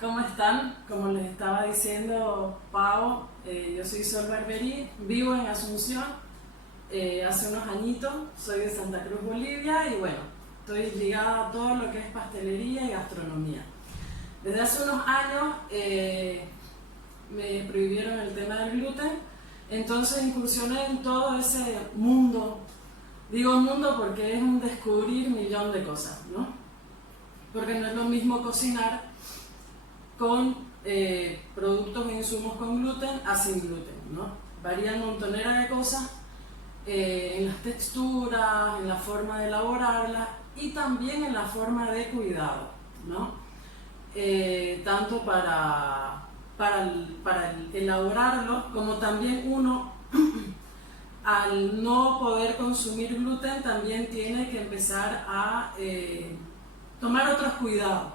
¿Cómo están? Como les estaba diciendo Pau, yo soy Sol Barberí, vivo en Asunción hace unos añitos, soy de Santa Cruz, Bolivia y bueno, estoy ligada a todo lo que es pastelería y gastronomía. Desde hace unos años me prohibieron el tema del gluten, entonces incursioné en todo ese mundo. Digo mundo porque es un descubrir millón de cosas, ¿no? Porque no es lo mismo cocinar con productos e insumos con gluten a sin gluten, ¿no? Varían montonera de cosas en las texturas, en la forma de elaborarlas y también en la forma de cuidado, ¿no? Tanto para elaborarlos como también uno al no poder consumir gluten también tiene que empezar a tomar otros cuidados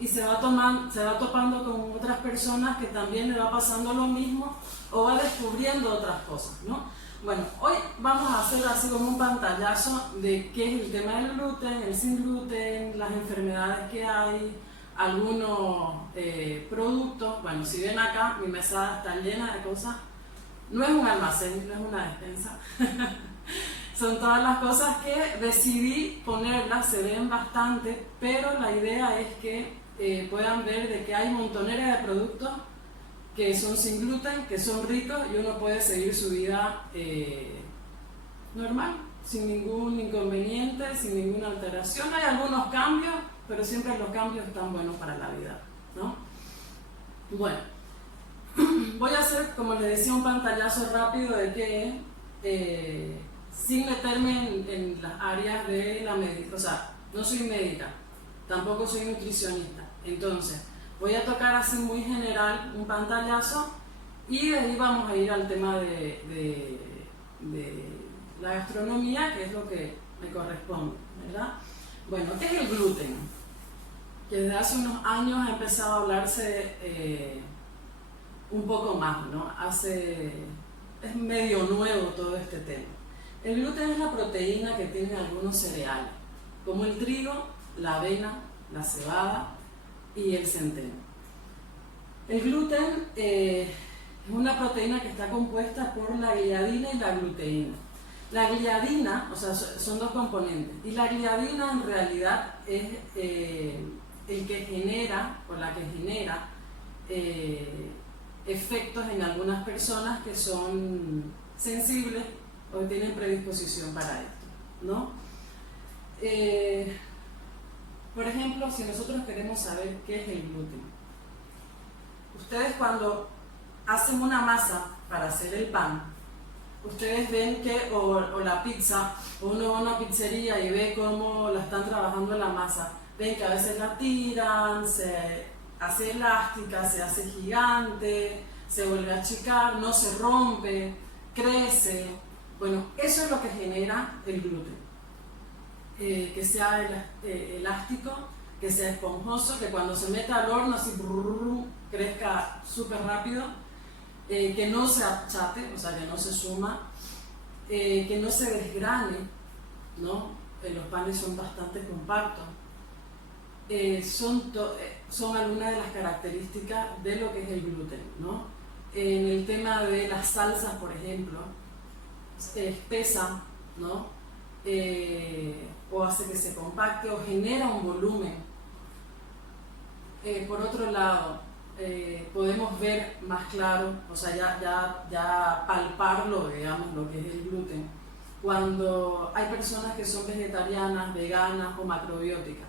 y se va topando con otras personas que también le va pasando lo mismo o va descubriendo otras cosas, ¿no? Bueno, hoy vamos a hacer así como un pantallazo de qué es el tema del gluten, el sin gluten, las enfermedades que hay, algunos productos. Bueno, si ven acá, mi mesada está llena de cosas. No es un almacén, no es una despensa. Son todas las cosas que decidí ponerlas, se ven bastante, pero la idea es que puedan ver de que hay montonera de productos que son sin gluten, que son ricos y uno puede seguir su vida normal, sin ningún inconveniente, sin ninguna alteración. Hay algunos cambios, pero siempre los cambios están buenos para la vida, ¿no? Bueno, voy a hacer, como les decía, un pantallazo rápido de qué sin meterme en las áreas de la médica, o sea, no soy médica, tampoco soy nutricionista, entonces voy a tocar así muy general un pantallazo y de ahí vamos a ir al tema de la gastronomía, que es lo que me corresponde, ¿verdad? Bueno, ¿qué es el gluten? Que desde hace unos años ha empezado a hablarse un poco más, ¿no? Es medio nuevo todo este tema. El gluten es la proteína que tienen algunos cereales, como el trigo, la avena, la cebada y el centeno. El gluten es una proteína que está compuesta por la gliadina y la gluteína. La gliadina, o sea, son dos componentes, y la gliadina en realidad es el que genera, o la que genera efectos en algunas personas que son sensibles o tienen predisposición para esto, ¿no? Por ejemplo, si nosotros queremos saber qué es el gluten, ustedes cuando hacen una masa para hacer el pan, ustedes ven que, o la pizza, o uno va a una pizzería y ve cómo la están trabajando en la masa, ven que a veces la tiran, se hace elástica, se hace gigante, se vuelve a achicar, no se rompe, crece. Bueno, eso es lo que genera el gluten. Que sea elástico, que sea esponjoso, que cuando se meta al horno así crezca súper rápido, que no se achate, o sea, que no se suma, que no se desgrane, ¿no? Los panes son bastante compactos. Son algunas de las características de lo que es el gluten, ¿no? En el tema de las salsas, por ejemplo, espesa, ¿no? O hace que se compacte o genera un volumen. Por otro lado, podemos ver más claro, o sea, ya palparlo, digamos, lo que es el gluten, cuando hay personas que son vegetarianas, veganas o macrobióticas.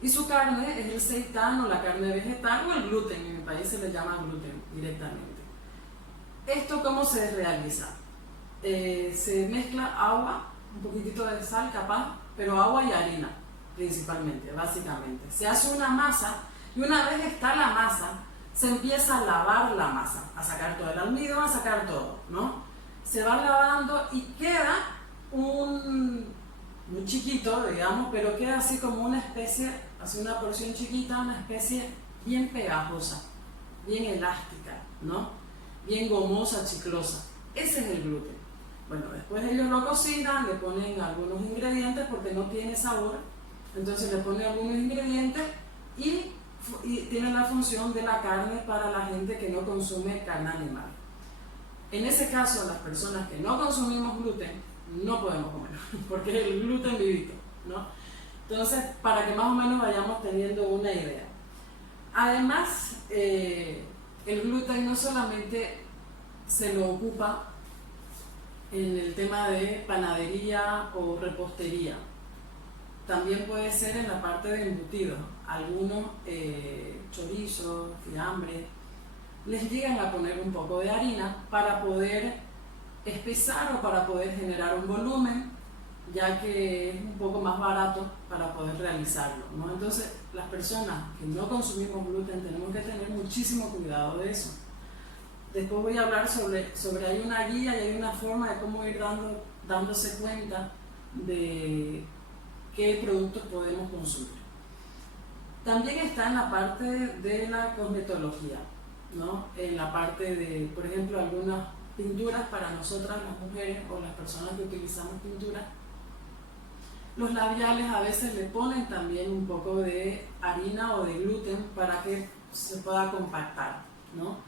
Y su carne es el seitán o la carne vegetal o el gluten, en mi país se le llama gluten directamente. ¿Esto cómo se realiza? Se mezcla agua, un poquitito de sal capaz, pero agua y harina principalmente, básicamente. Se hace una masa y una vez está la masa, se empieza a lavar la masa, a sacar todo el almidón, a sacar todo, ¿no? Se va lavando y queda muy chiquito, digamos, pero queda así como una especie, así una porción chiquita, una especie bien pegajosa, bien elástica, ¿no? Bien gomosa, chiclosa. Ese es el gluten. Bueno, después ellos lo cocinan, le ponen algunos ingredientes porque no tiene sabor, entonces le ponen algunos ingredientes y y tiene la función de la carne para la gente que no consume carne animal. En ese caso, las personas que no consumimos gluten no podemos comer, porque es el gluten vivito, ¿no? Entonces, para que más o menos vayamos teniendo una idea. Además, el gluten no solamente se lo ocupa en el tema de panadería o repostería, también puede ser en la parte de embutidos. Algunos chorizos, fiambre, les llegan a poner un poco de harina para poder espesar o para poder generar un volumen, ya que es un poco más barato para poder realizarlo, ¿no? Entonces, las personas que no consumimos gluten tenemos que tener muchísimo cuidado de eso. Después voy a hablar sobre hay una guía y hay una forma de cómo ir dándose cuenta de qué productos podemos consumir. También está en la parte de la cosmetología, ¿no? En la parte de, por ejemplo, algunas pinturas para nosotras las mujeres o las personas que utilizamos pintura. Los labiales a veces le ponen también un poco de harina o de gluten para que se pueda compactar, ¿no?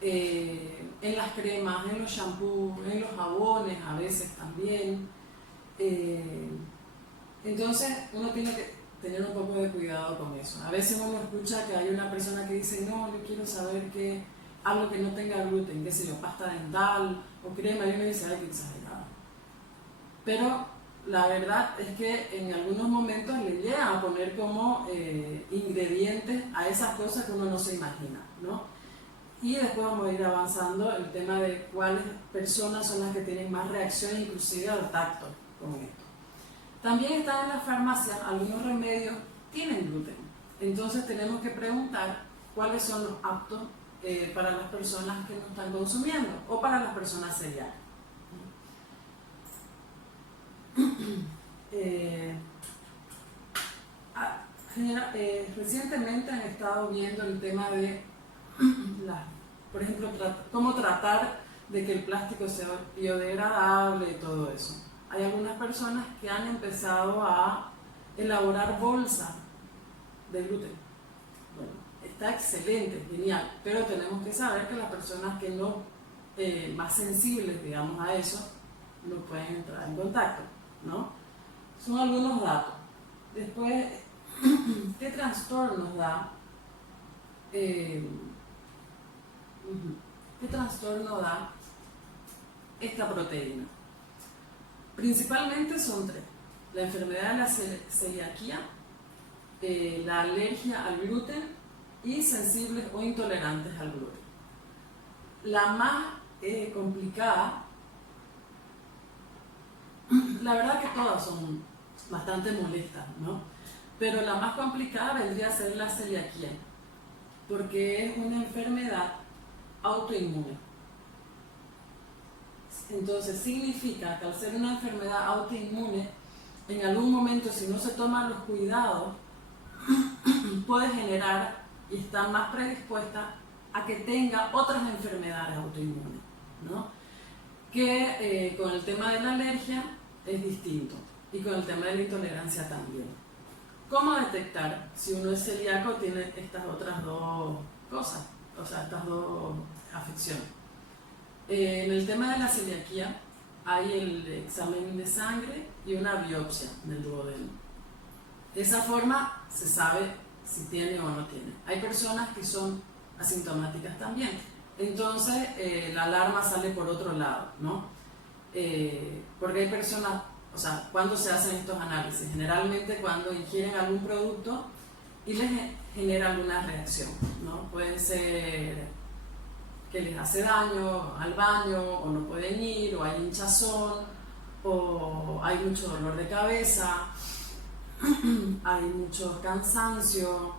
En las cremas, en los shampoos, en los jabones a veces también. Entonces uno tiene que tener un poco de cuidado con eso. A veces uno escucha que hay una persona que dice, no, yo quiero saber que algo que no tenga gluten, qué sé yo, pasta dental o crema, y uno dice, ay, qué exagerado. Pero la verdad es que en algunos momentos le llegan a poner como ingredientes a esas cosas que uno no se imagina, ¿no? Y después vamos a ir avanzando el tema de cuáles personas son las que tienen más reacción inclusive al tacto con esto. También están en la farmacia algunos remedios tienen gluten, entonces tenemos que preguntar cuáles son los aptos para las personas que no están consumiendo o para las personas celíacas. Recientemente han estado viendo el tema de por ejemplo, cómo tratar de que el plástico sea biodegradable y todo eso. Hay algunas personas que han empezado a elaborar bolsas de gluten. Bueno, está excelente, genial, pero tenemos que saber que las personas que no, más sensibles, digamos, a eso, no pueden entrar en contacto, ¿no? Son algunos datos. Después, ¿qué trastornos da? ¿Qué trastorno da esta proteína? Principalmente son tres: la enfermedad de la celiaquía, la alergia al gluten y sensibles o intolerantes al gluten. La más complicada, la verdad que todas son bastante molestas, ¿no? Pero la más complicada vendría a ser la celiaquía, porque es una enfermedad autoinmune. Entonces significa que al ser una enfermedad autoinmune, en algún momento, si no se toman los cuidados, puede generar y está más predispuesta a que tenga otras enfermedades autoinmunes, ¿no? Que con el tema de la alergia es distinto y con el tema de la intolerancia también. ¿Cómo detectar si uno es celíaco o tiene estas otras dos cosas? O sea, estas dos afecciones. En el tema de la celiaquía hay el examen de sangre y una biopsia del duodeno. De esa forma se sabe si tiene o no tiene. Hay personas que son asintomáticas también. Entonces la alarma sale por otro lado, ¿no? Porque hay personas, o sea, ¿cuándo se hacen estos análisis? Generalmente cuando ingieren algún producto y les genera alguna reacción, ¿no? Puede ser que les hace daño al baño, o no pueden ir, o hay hinchazón, o hay mucho dolor de cabeza, hay mucho cansancio,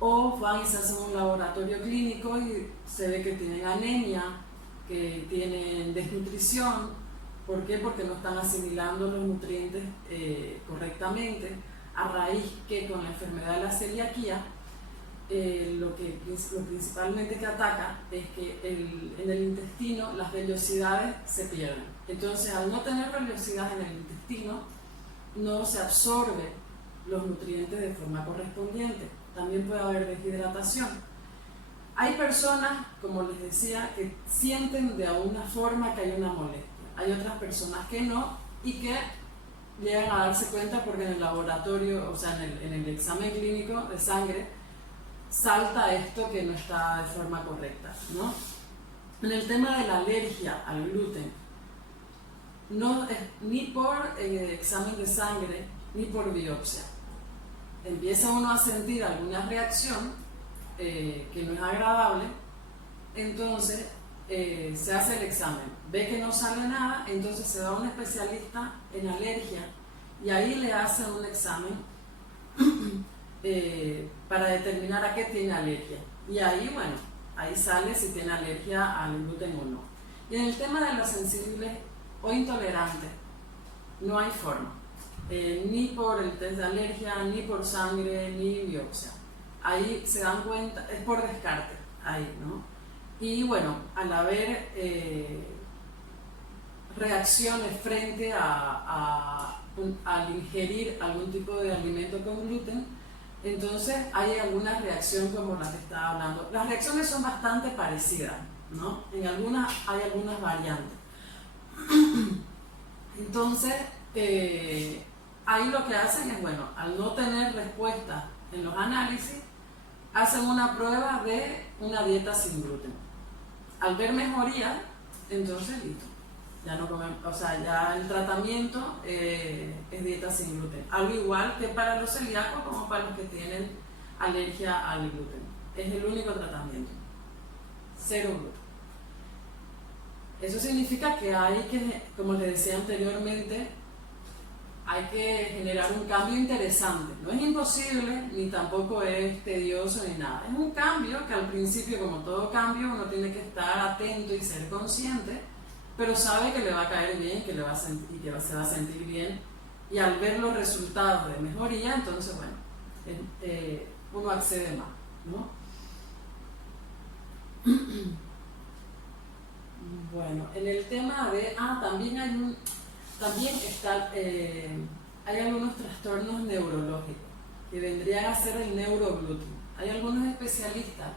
o van y se hacen un laboratorio clínico y se ve que tienen anemia, que tienen desnutrición. ¿Por qué? Porque no están asimilando los nutrientes correctamente, a raíz que con la enfermedad de la celiaquía lo principalmente que ataca es que en el intestino las vellosidades se pierden. Entonces, al no tener vellosidad en el intestino, no se absorben los nutrientes de forma correspondiente. también puede haber deshidratación. Hay personas, como les decía, que sienten de alguna forma que hay una molestia. Hay otras personas que no y que llegan a darse cuenta porque en el laboratorio, o sea, en el examen clínico de sangre, salta esto que no está de forma correcta, ¿no? En el tema de la alergia al gluten, no es ni por examen de sangre ni por biopsia. Empieza uno a sentir alguna reacción que no es agradable, entonces se hace el examen, ve que no sale nada, entonces se va a un especialista en alergia y ahí le hacen un examen para determinar a qué tiene alergia. Y ahí, bueno, ahí sale si tiene alergia al gluten o no. Y en el tema de los sensibles o intolerantes, no hay forma, ni por el test de alergia, ni por sangre, ni biopsia. Ahí se dan cuenta, es por descarte, ahí, ¿no? Y bueno, al haber reacciones frente al ingerir algún tipo de alimento con gluten, entonces hay alguna reacción como la que estaba hablando. Las reacciones son bastante parecidas, ¿no? En algunas hay algunas variantes. Entonces, ahí lo que hacen es, bueno, al no tener respuesta en los análisis, hacen una prueba de una dieta sin gluten. Al ver mejoría, entonces listo, ya no comen, o sea, ya el tratamiento es dieta sin gluten. Algo igual que para los celíacos como para los que tienen alergia al gluten. Es el único tratamiento, cero gluten. Eso significa que hay que, como les decía anteriormente, hay que generar un cambio interesante. No es imposible, ni tampoco es tedioso, ni nada. Es un cambio que al principio, como todo cambio, uno tiene que estar atento y ser consciente, pero sabe que le va a caer bien, que se va a sentir bien. Y al ver los resultados de mejoría, entonces, bueno, uno accede más, ¿no? Bueno, en el tema de... hay algunos trastornos neurológicos que vendrían a ser el neurogluten. Hay algunos especialistas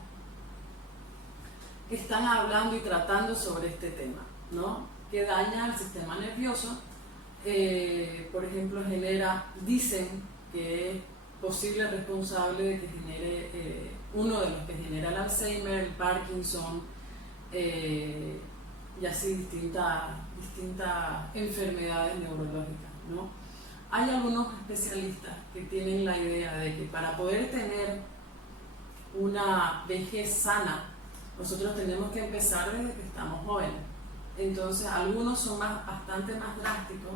que están hablando y tratando sobre este tema, ¿no? Que daña el sistema nervioso. Por ejemplo, dicen que es posible responsable de que genere uno de los que genera el Alzheimer, el Parkinson, y así distintas enfermedades neurológicas, ¿no? Hay algunos especialistas que tienen la idea de que para poder tener una vejez sana, nosotros tenemos que empezar desde que estamos jóvenes. Entonces, algunos son bastante más drásticos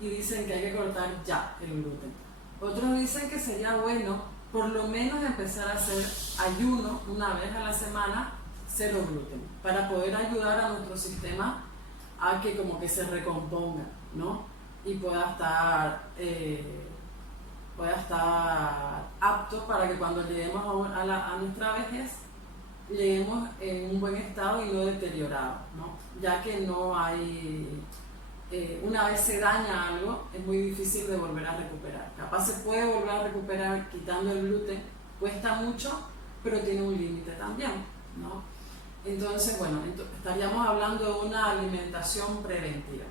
y dicen que hay que cortar ya el gluten. Otros dicen que sería bueno por lo menos empezar a hacer ayuno una vez a la semana, cero gluten, para poder ayudar a nuestro sistema a que como que se recomponga, ¿no? Y pueda estar apto para que cuando lleguemos a nuestra vejez, lleguemos en un buen estado y no deteriorado, ¿no? Ya que no hay, una vez se daña algo, es muy difícil de volver a recuperar. Capaz se puede volver a recuperar quitando el gluten, cuesta mucho, pero tiene un límite también, ¿no? Entonces, bueno, estaríamos hablando de una alimentación preventiva.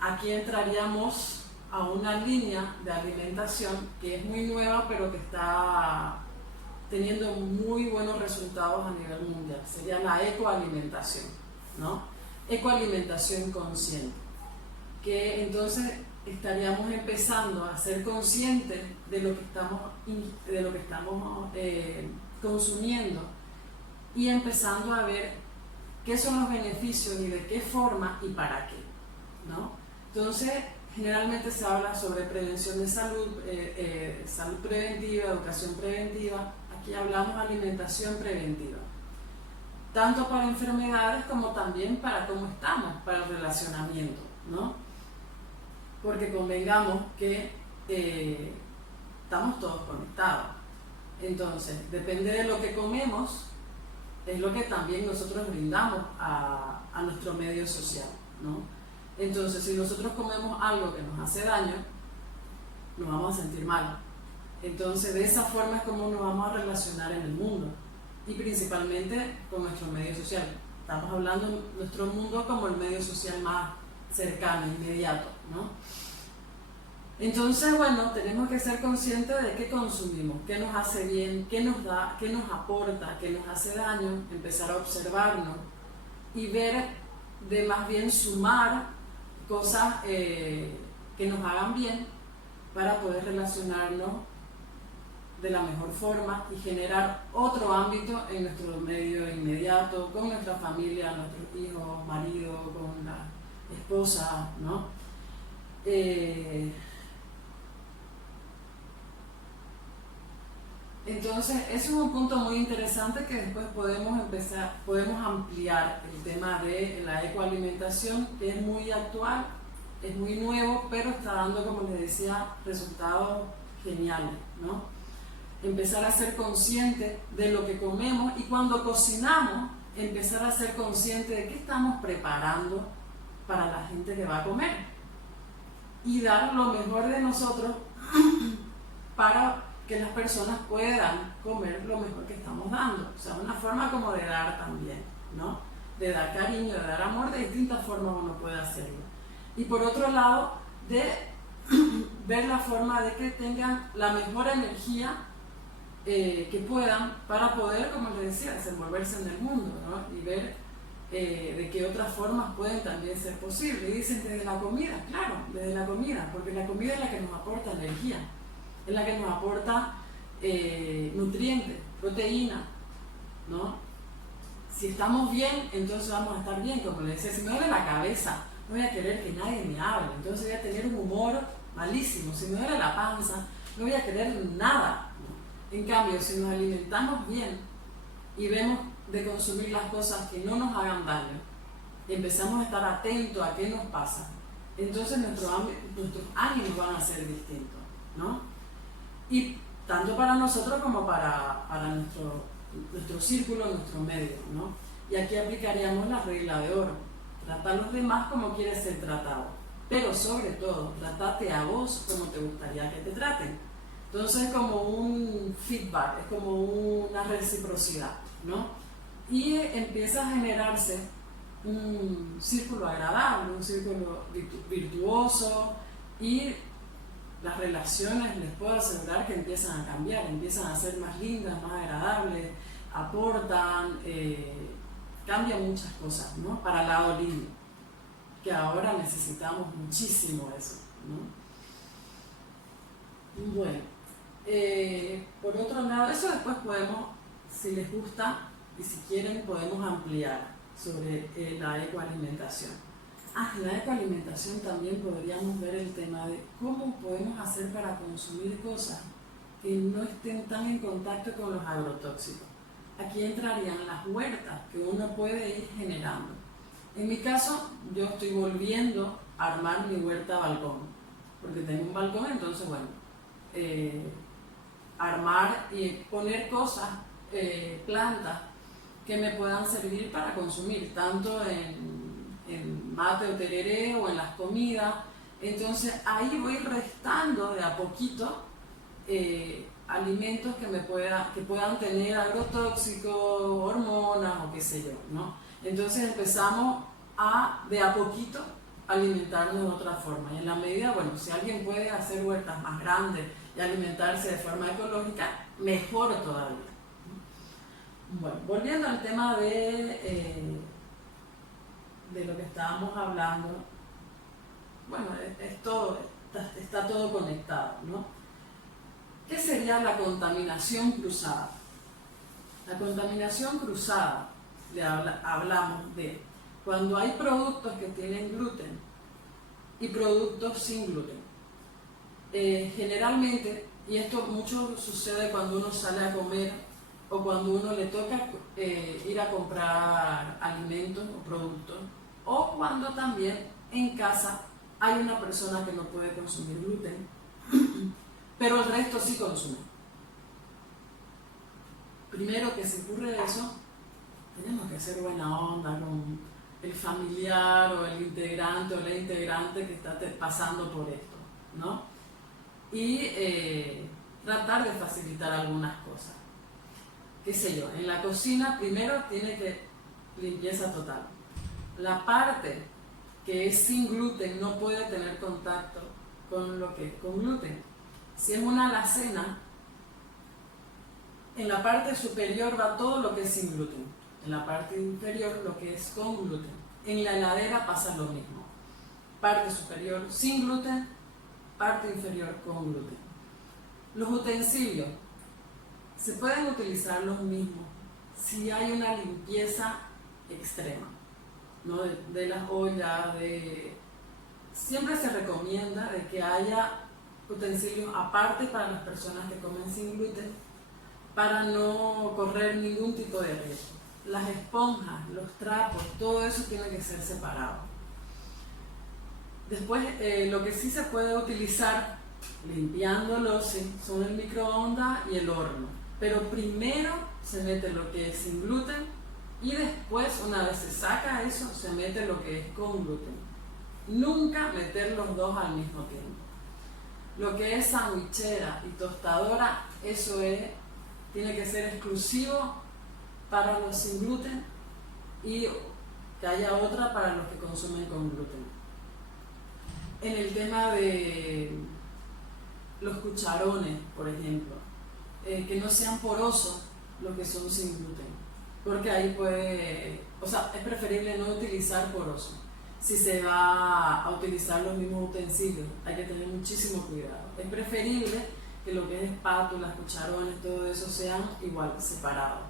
Aquí entraríamos a una línea de alimentación que es muy nueva, pero que está teniendo muy buenos resultados a nivel mundial. Sería la ecoalimentación, ¿no? Ecoalimentación consciente. Que entonces estaríamos empezando a ser conscientes de lo que estamos consumiendo y empezando a ver qué son los beneficios y de qué forma y para qué, ¿no? Entonces, generalmente se habla sobre prevención de salud, salud preventiva, educación preventiva. Aquí hablamos de alimentación preventiva, tanto para enfermedades como también para cómo estamos, para el relacionamiento, ¿no? Porque convengamos que estamos todos conectados. Entonces, depende de lo que comemos, es lo que también nosotros brindamos a nuestro medio social, ¿no? Entonces, si nosotros comemos algo que nos hace daño, nos vamos a sentir mal. Entonces, de esa forma es como nos vamos a relacionar en el mundo y principalmente con nuestro medio social. Estamos hablando de nuestro mundo como el medio social más cercano, inmediato, ¿no? Entonces, bueno, tenemos que ser conscientes de qué consumimos, qué nos hace bien, qué nos da, qué nos aporta, qué nos hace daño, empezar a observarnos y ver de más bien sumar cosas que nos hagan bien para poder relacionarnos de la mejor forma y generar otro ámbito en nuestro medio inmediato, con nuestra familia, nuestros hijos, marido, con la esposa, ¿no? Entonces, eso es un punto muy interesante que después podemos ampliar el tema de la ecoalimentación, que es muy actual, es muy nuevo, pero está dando, como les decía, resultados geniales, ¿no? Empezar a ser consciente de lo que comemos y cuando cocinamos, empezar a ser consciente de qué estamos preparando para la gente que va a comer y dar lo mejor de nosotros para que las personas puedan comer lo mejor que estamos dando. O sea, una forma como de dar también, ¿no? De dar cariño, de dar amor, de distintas formas uno puede hacerlo. Y por otro lado, de ver la forma de que tengan la mejor energía que puedan para poder, como les decía, desenvolverse en el mundo, ¿no? Y ver de qué otras formas pueden también ser posibles. Y dicen desde la comida, claro, desde la comida, porque la comida es la que nos aporta energía, es la que nos aporta nutrientes, proteína, ¿no? Si estamos bien, entonces vamos a estar bien, como les decía, si me duele la cabeza, no voy a querer que nadie me hable, entonces voy a tener un humor malísimo. Si me duele la panza, no voy a querer nada. En cambio, si nos alimentamos bien y vemos de consumir las cosas que no nos hagan daño, empezamos a estar atentos a qué nos pasa, entonces nuestros ánimos van a ser distintos, ¿no? Y tanto para nosotros como para nuestro círculo, nuestro medio, ¿no? Y aquí aplicaríamos la regla de oro: trata a los demás como quieres ser tratado, pero sobre todo, tratate a vos como te gustaría que te traten. Entonces es como un feedback, es como una reciprocidad, ¿no? Y empieza a generarse un círculo agradable, un círculo virtuoso, y las relaciones, les puedo asegurar que empiezan a cambiar, empiezan a ser más lindas, más agradables, aportan, cambian muchas cosas, ¿no? Para el lado lindo, que ahora necesitamos muchísimo eso, ¿no? Bueno, por otro lado, eso después podemos, si les gusta y si quieren, podemos ampliar sobre la ecoalimentación. En la ecoalimentación también podríamos ver el tema de cómo podemos hacer para consumir cosas que no estén tan en contacto con los agrotóxicos. Aquí entrarían las huertas que uno puede ir generando. En mi caso, yo estoy volviendo a armar mi huerta balcón, porque tengo un balcón, entonces bueno, armar y poner cosas, plantas que me puedan servir para consumir, tanto en mate o tereré o en las comidas. Entonces ahí voy restando de a poquito alimentos que puedan tener agrotóxicos, hormonas o qué sé yo, ¿no? Entonces empezamos de a poquito alimentarnos de otra forma, y en la medida, bueno, si alguien puede hacer huertas más grandes y alimentarse de forma ecológica, mejor todavía. Bueno, volviendo al tema de lo que estábamos hablando, bueno, está todo conectado, ¿no? ¿Qué sería la contaminación cruzada? La contaminación cruzada, hablamos de cuando hay productos que tienen gluten y productos sin gluten. Generalmente, y esto mucho sucede cuando uno sale a comer o cuando uno le toca ir a comprar alimentos o productos, o cuando también en casa hay una persona que no puede consumir gluten, pero el resto sí consume. Primero que se ocurre eso, tenemos que hacer buena onda con el familiar o el integrante o la integrante que está pasando por esto, ¿no? Y tratar de facilitar algunas cosas. Qué sé yo, en la cocina primero tiene que limpieza total. La parte que es sin gluten no puede tener contacto con lo que es con gluten. Si es una alacena, en la parte superior va todo lo que es sin gluten, en la parte inferior lo que es con gluten. En la heladera pasa lo mismo, parte superior sin gluten, parte inferior con gluten. Los utensilios se pueden utilizar los mismos si hay una limpieza extrema, ¿no? de las ollas, siempre se recomienda de que haya utensilios aparte para las personas que comen sin gluten, para no correr ningún tipo de riesgo. Las esponjas, los trapos, todo eso tiene que ser separado. Después, lo que sí se puede utilizar limpiándolo son el microondas y el horno. Pero primero se mete lo que es sin gluten y después, una vez se saca eso, se mete lo que es con gluten. Nunca meter los dos al mismo tiempo. Lo que es sandwichera y tostadora, eso tiene que ser exclusivo para los sin gluten y que haya otra para los que consumen con gluten. En el tema de los cucharones, por ejemplo, que no sean porosos los que son sin gluten, porque ahí es preferible no utilizar porosos. Si se va a utilizar los mismos utensilios, hay que tener muchísimo cuidado. Es preferible que lo que es espátulas, cucharones, todo eso sean igual, separados.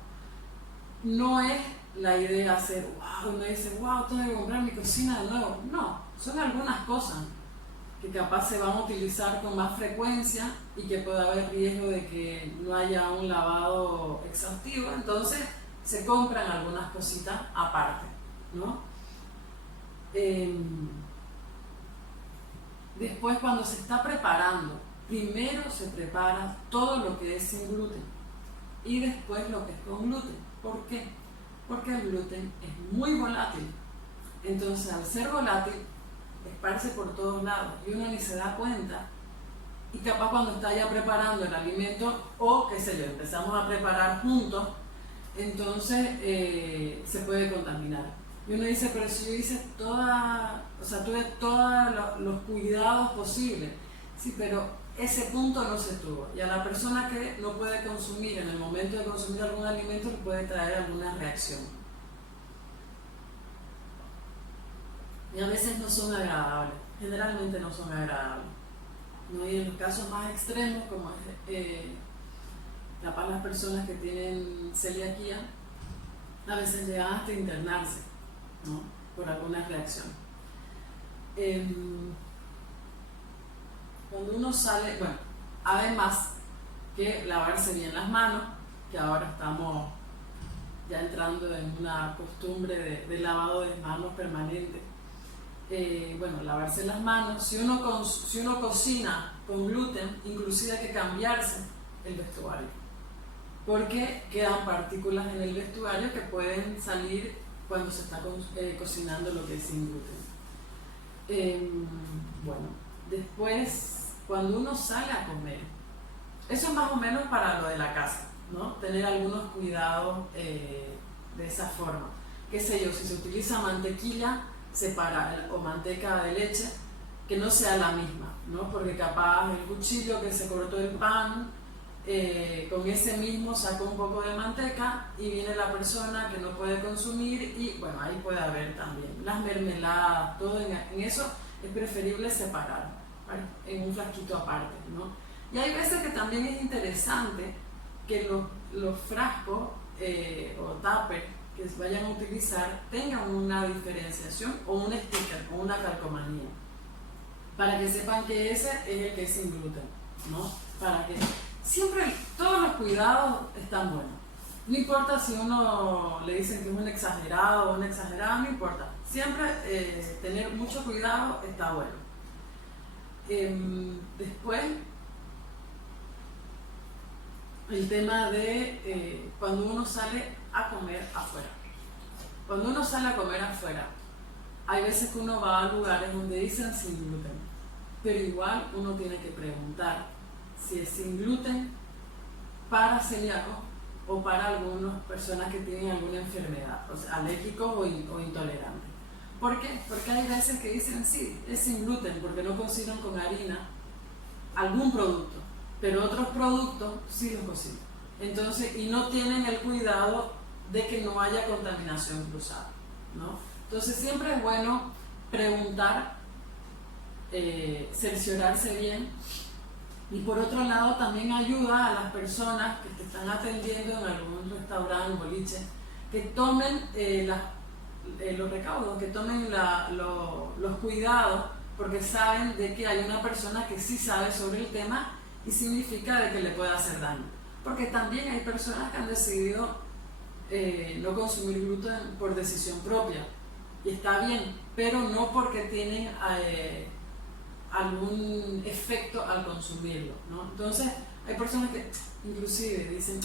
No es la idea hacer, wow, uno dice, wow, tengo que comprar mi cocina de nuevo. No, son algunas cosas que capaz se van a utilizar con más frecuencia y que puede haber riesgo de que no haya un lavado exhaustivo, entonces se compran algunas cositas aparte, ¿no? Después, cuando se está preparando, primero se prepara todo lo que es sin gluten y después lo que es con gluten. ¿Por qué? Porque el gluten es muy volátil. Entonces, al ser volátil, esparce por todos lados y uno ni se da cuenta. Y capaz cuando está ya preparando el alimento, o qué sé yo, empezamos a preparar juntos, entonces se puede contaminar. Y uno dice, pero si yo hice tuve todos los cuidados posibles. Sí, pero ese punto no se tuvo. Y a la persona que no puede consumir, en el momento de consumir algún alimento, le puede traer alguna reacción. Y a veces no son agradables, generalmente no son agradables. ¿No? Y en los casos más extremos, como capaz las personas que tienen celiaquía, a veces llegan hasta internarse, ¿no? Por alguna reacción. Cuando uno sale, bueno, además que lavarse bien las manos, que ahora estamos ya entrando en una costumbre de lavado de manos permanente. Lavarse las manos. Si uno cocina con gluten, inclusive hay que cambiarse el vestuario, porque quedan partículas en el vestuario que pueden salir cuando se está cocinando lo que es sin gluten. Después, cuando uno sale a comer, eso es más o menos para lo de la casa, ¿no? Tener algunos cuidados de esa forma. Qué sé yo, si se utiliza mantequilla, separar, o manteca de leche, que no sea la misma, ¿no? Porque capaz el cuchillo que se cortó el pan, con ese mismo sacó un poco de manteca y viene la persona que no puede consumir y bueno, ahí puede haber también las mermeladas, todo en eso es preferible separar, ¿vale? En un frasquito aparte, ¿no? Y hay veces que también es interesante que los frascos o tuppers que vayan a utilizar tengan una diferenciación o un sticker o una calcomanía para que sepan que ese es el que es sin gluten, ¿no? Para que siempre todos los cuidados están buenos. No importa si uno le dicen que es un exagerado o una exagerada, no importa. Siempre tener mucho cuidado está bueno. Después, el tema de cuando uno sale a comer afuera. Cuando uno sale a comer afuera, hay veces que uno va a lugares donde dicen sin gluten, pero igual uno tiene que preguntar si es sin gluten para celíacos o para algunas personas que tienen alguna enfermedad, o sea, alérgicos o intolerantes. ¿Por qué? Porque hay veces que dicen sí, es sin gluten, porque no cocinan con harina algún producto, pero otros productos sí los cocinan. Entonces, y no tienen el cuidado de que no haya contaminación cruzada, ¿no? Entonces siempre es bueno preguntar, cerciorarse bien. Y por otro lado también ayuda a las personas que te están atendiendo en algún restaurante, boliche, que tomen los recaudos, que tomen los cuidados, porque saben de que hay una persona que sí sabe sobre el tema y significa de que le puede hacer daño. Porque también hay personas que han decidido no consumir gluten por decisión propia, y está bien, pero no porque tienen algún efecto al consumirlo, ¿no? Entonces hay personas que inclusive dicen,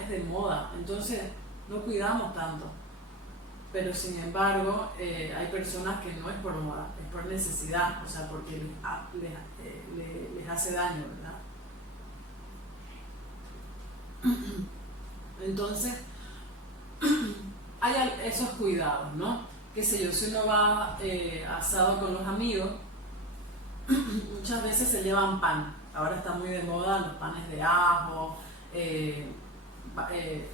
es de moda, entonces no cuidamos tanto, pero sin embargo hay personas que no es por moda, es por necesidad, o sea, porque les hace daño, ¿verdad? Entonces hay esos cuidados, ¿no? Qué sé yo, si uno va asado con los amigos, muchas veces se llevan pan. Ahora está muy de moda los panes de ajo,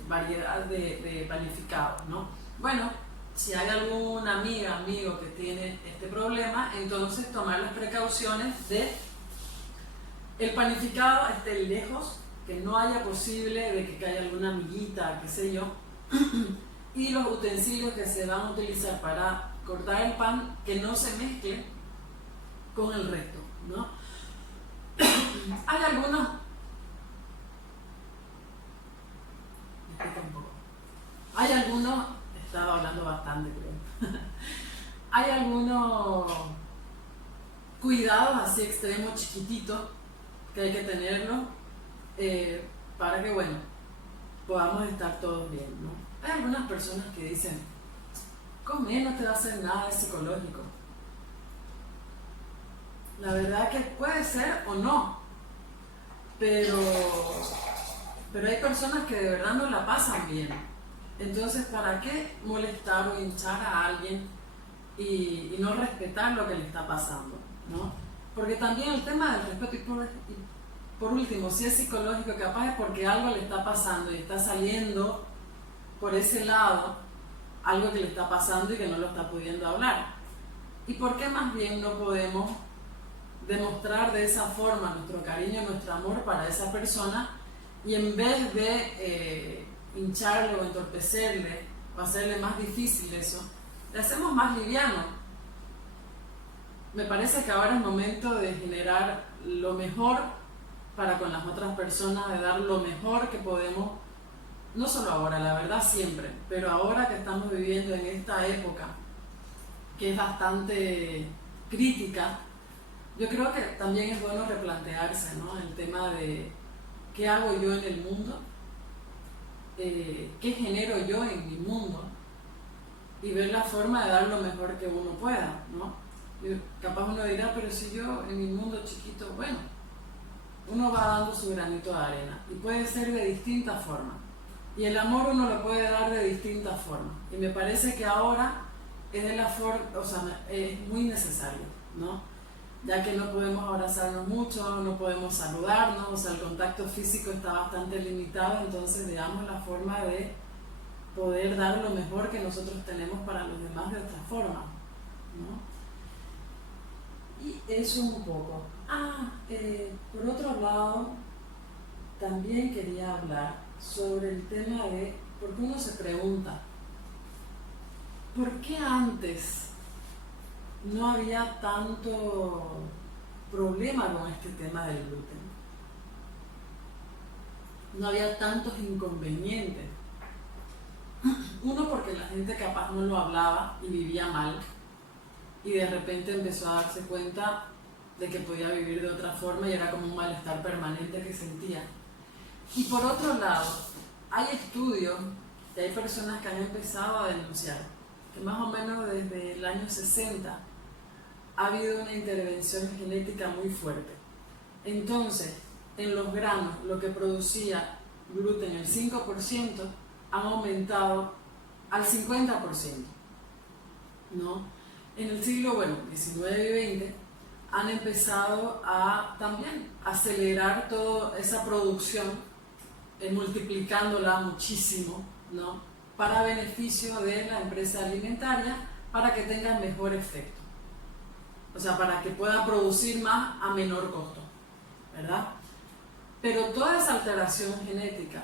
variedad de panificados, ¿no? Bueno, si hay alguna amiga, amigo que tiene este problema, entonces tomar las precauciones de el panificado esté lejos, que no haya posible de que caiga alguna amiguita, qué sé yo, y los utensilios que se van a utilizar para cortar el pan, que no se mezcle con el resto, ¿no? Hay algunos, estaba hablando bastante, creo. Hay algunos cuidados así extremos, chiquititos, que hay que tenerlo para que, bueno, podamos estar todos bien, ¿no? Hay algunas personas que dicen, comer no te va a hacer nada, es psicológico. La verdad que puede ser o no, pero hay personas que de verdad no la pasan bien. Entonces, ¿para qué molestar o hinchar a alguien y no respetar lo que le está pasando, ¿no? Porque también el tema del respeto, y por último, si es psicológico, capaz es porque algo le está pasando y está saliendo por ese lado, algo que le está pasando y que no lo está pudiendo hablar. ¿Y por qué más bien no podemos demostrar de esa forma nuestro cariño, nuestro amor para esa persona, y en vez de hincharle o entorpecerle o hacerle más difícil eso, le hacemos más liviano? Me parece que ahora es momento de generar lo mejor para con las otras personas, de dar lo mejor que podemos, no solo ahora, la verdad siempre, pero ahora que estamos viviendo en esta época que es bastante crítica. Yo creo que también es bueno replantearse, ¿no? El tema de qué hago yo en el mundo, qué genero yo en mi mundo, y ver la forma de dar lo mejor que uno pueda, ¿no? Y capaz uno dirá, pero si yo en mi mundo chiquito, bueno, uno va dando su granito de arena y puede ser de distintas formas, y el amor uno lo puede dar de distintas formas, y me parece que ahora es muy necesario, ¿no? Ya que no podemos abrazarnos mucho, no podemos saludarnos, o sea, el contacto físico está bastante limitado, entonces veamos la forma de poder dar lo mejor que nosotros tenemos para los demás de otra forma, ¿no? Y eso un poco. Por otro lado, también quería hablar sobre el tema de, porque uno se pregunta, ¿por qué antes no había tanto problema con este tema del gluten? No había tantos inconvenientes. Uno, porque la gente capaz no lo hablaba y vivía mal, y de repente empezó a darse cuenta de que podía vivir de otra forma y era como un malestar permanente que sentía. Y por otro lado, hay estudios que hay personas que han empezado a denunciar que más o menos desde el año 60 ha habido una intervención genética muy fuerte. Entonces, en los granos lo que producía gluten el 5%, han aumentado al 50%, ¿no? En el siglo XIX y XX han empezado a también acelerar toda esa producción, multiplicándola muchísimo, ¿no? Para beneficio de la empresa alimentaria, para que tenga mejor efecto, o sea, para que pueda producir más a menor costo, ¿verdad? Pero toda esa alteración genética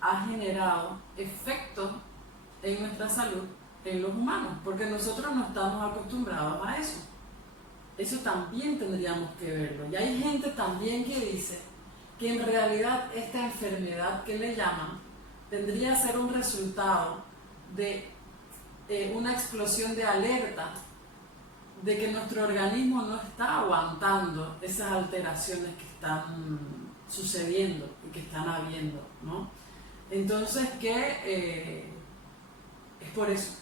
ha generado efectos en nuestra salud, en los humanos, porque nosotros no estamos acostumbrados a eso. Eso también tendríamos que verlo. Y hay gente también que dice que en realidad esta enfermedad que le llaman tendría que ser un resultado de una explosión de alerta de que nuestro organismo no está aguantando esas alteraciones que están sucediendo y que están habiendo, ¿no? Entonces, que es por eso